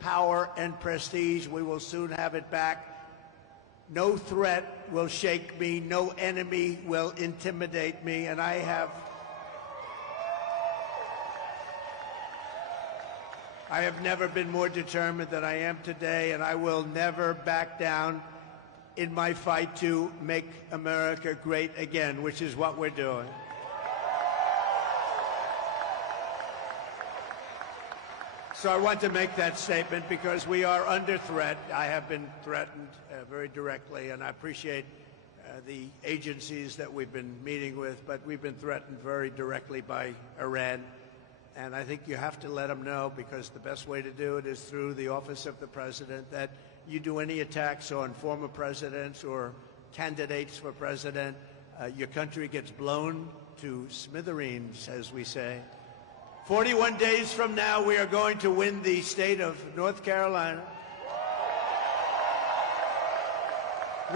power and prestige. We will soon have it back. No threat will shake me. No enemy will intimidate me. And I have never been more determined than I am today, and I will never back down in my fight to make America great again, which is what we're doing. So I want to make that statement because we are under threat. I have been threatened very directly, and I appreciate the agencies that we've been meeting with, but we've been threatened very directly by Iran. And I think you have to let them know, because the best way to do it is through the office of the president, that you do any attacks on former presidents or candidates for president, your country gets blown to smithereens, as we say. 41 days from now, we are going to win the state of North Carolina.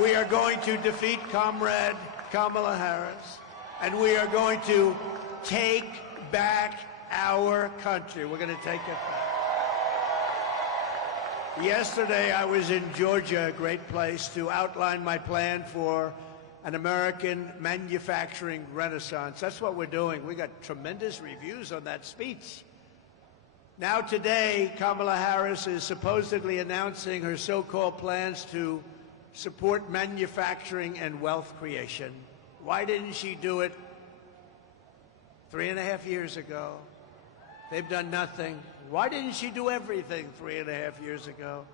We are going to defeat Comrade Kamala Harris, and we are going to take back our country. We're going to take it back. Yesterday, I was in Georgia, a great place, to outline my plan for an American manufacturing renaissance. That's what we're doing. We got tremendous reviews on that speech. Now today, Kamala Harris is supposedly announcing her so-called plans to support manufacturing and wealth creation. Why didn't she do it 3.5 years ago? They've done nothing. Why didn't she do everything 3.5 years ago?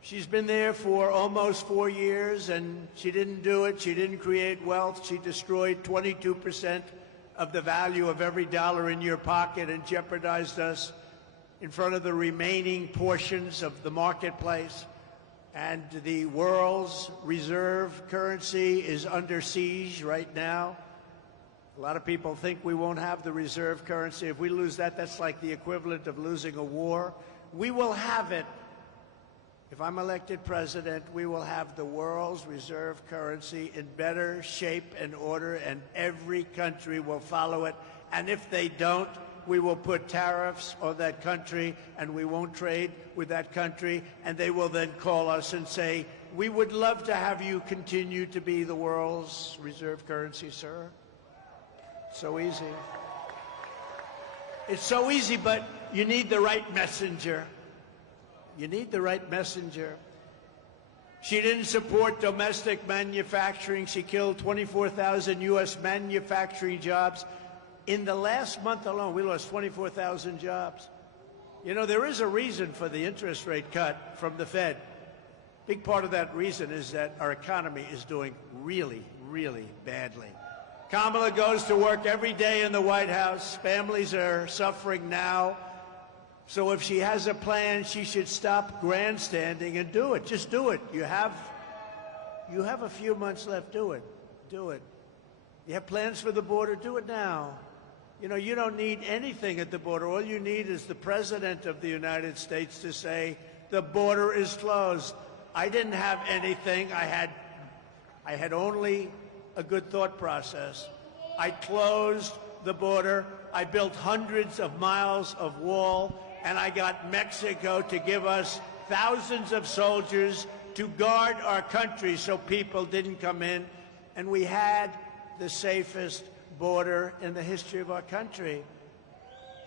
She's been there for almost 4 years, and she didn't do it. She didn't create wealth. She destroyed 22% of the value of every dollar in your pocket and jeopardized us in front of the remaining portions of the marketplace. And the world's reserve currency is under siege right now. A lot of people think we won't have the reserve currency. If we lose that, that's like the equivalent of losing a war. We will have it. If I'm elected president, we will have the world's reserve currency in better shape and order, and every country will follow it. And if they don't, we will put tariffs on that country, and we won't trade with that country, and they will then call us and say, we would love to have you continue to be the world's reserve currency, sir. So easy. It's so easy, but you need the right messenger. You need the right messenger. She didn't support domestic manufacturing. She killed 24,000 U.S. manufacturing jobs. In the last month alone, we lost 24,000 jobs. You know, there is a reason for the interest rate cut from the Fed. Big part of that reason is that our economy is doing really, really badly. Kamala goes to work every day in the White House. Families are suffering now. So if she has a plan, she should stop grandstanding and do it. Just do it. You have a few months left. Do it. Do it. You have plans for the border? Do it now. You know, you don't need anything at the border. All you need is the President of the United States to say, the border is closed. I didn't have anything. I had only a good thought process. I closed the border. I built hundreds of miles of wall, and I got Mexico to give us thousands of soldiers to guard our country so people didn't come in. And we had the safest border in the history of our country.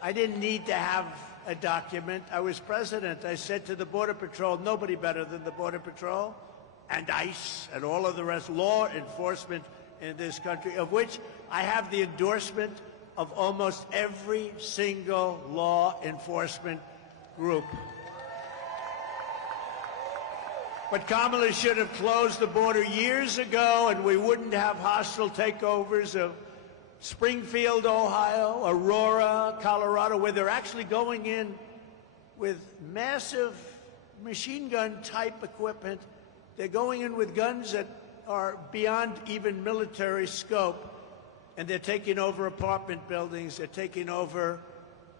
I didn't need to have a document. I was president. I said to the Border Patrol, nobody better than the Border Patrol and ICE and all of the rest, law enforcement in this country, of which I have the endorsement of almost every single law enforcement group. But Kamala should have closed the border years ago, and we wouldn't have hostile takeovers of Springfield, Ohio, Aurora, Colorado, where they're actually going in with massive machine gun type equipment. They're going in with guns that are beyond even military scope, and they're taking over apartment buildings. They're taking over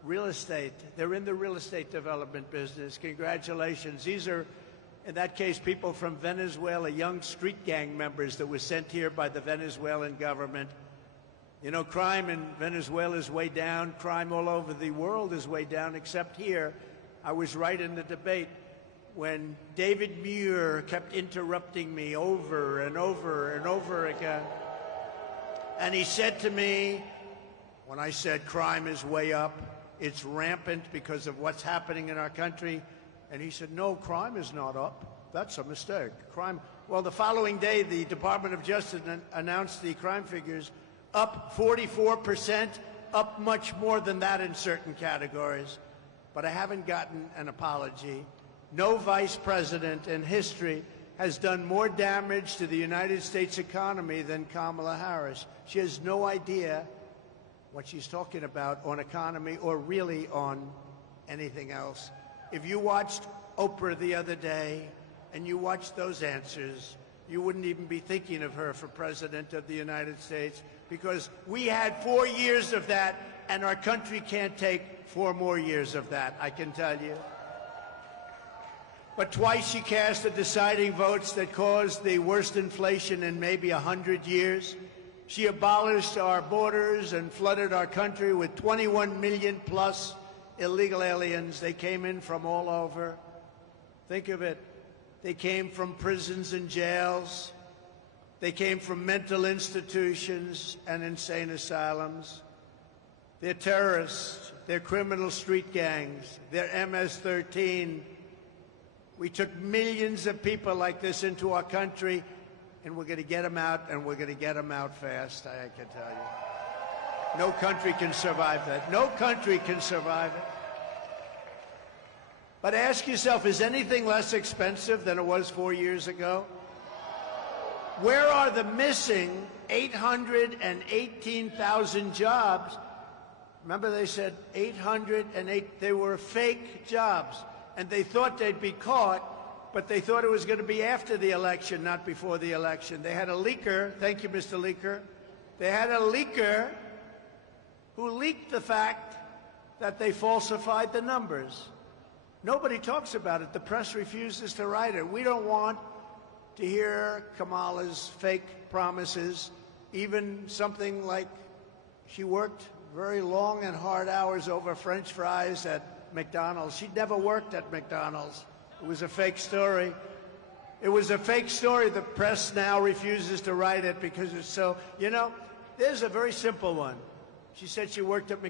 real estate. They're in the real estate development business. Congratulations. These are, in that case, people from Venezuela, young street gang members that were sent here by the Venezuelan government. You know, crime in Venezuela is way down. Crime all over the world is way down, except here. I was right in the debate when David Muir kept interrupting me over and over and over again. And he said to me, when I said crime is way up, it's rampant because of what's happening in our country, and he said, no, crime is not up. That's a mistake. Crime. Well, the following day, the Department of Justice announced the crime figures up 44%, up much more than that in certain categories. But I haven't gotten an apology. No vice president in history has done more damage to the United States economy than Kamala Harris. She has no idea what she's talking about on economy or really on anything else. If you watched Oprah the other day and you watched those answers, you wouldn't even be thinking of her for president of the United States, because we had 4 years of that, and our country can't take 4 more years of that, I can tell you. But twice she cast the deciding votes that caused the worst inflation in maybe 100 years. She abolished our borders and flooded our country with 21 million plus illegal aliens. They came in from all over. Think of it. They came from prisons and jails. They came from mental institutions and insane asylums. They're terrorists. They're criminal street gangs. They're MS-13. We took millions of people like this into our country, and we're going to get them out, and we're going to get them out fast, I can tell you. No country can survive that. No country can survive it. But ask yourself, is anything less expensive than it was 4 years ago? Where are the missing 818,000 jobs? Remember, they said 808, they were fake jobs. And they thought they'd be caught, but they thought it was going to be after the election, not before the election. They had a leaker, thank you, Mr. Leaker. They had a leaker who leaked the fact that they falsified the numbers. Nobody talks about it. The press refuses to write it. We don't want to hear Kamala's fake promises, even something like she worked very long and hard hours over French fries at McDonald's. She'd never worked at McDonald's. It was a fake story. It was a fake story. The press now refuses to write it because it's so, you know, there's a very simple one. She said she worked at McDonald's.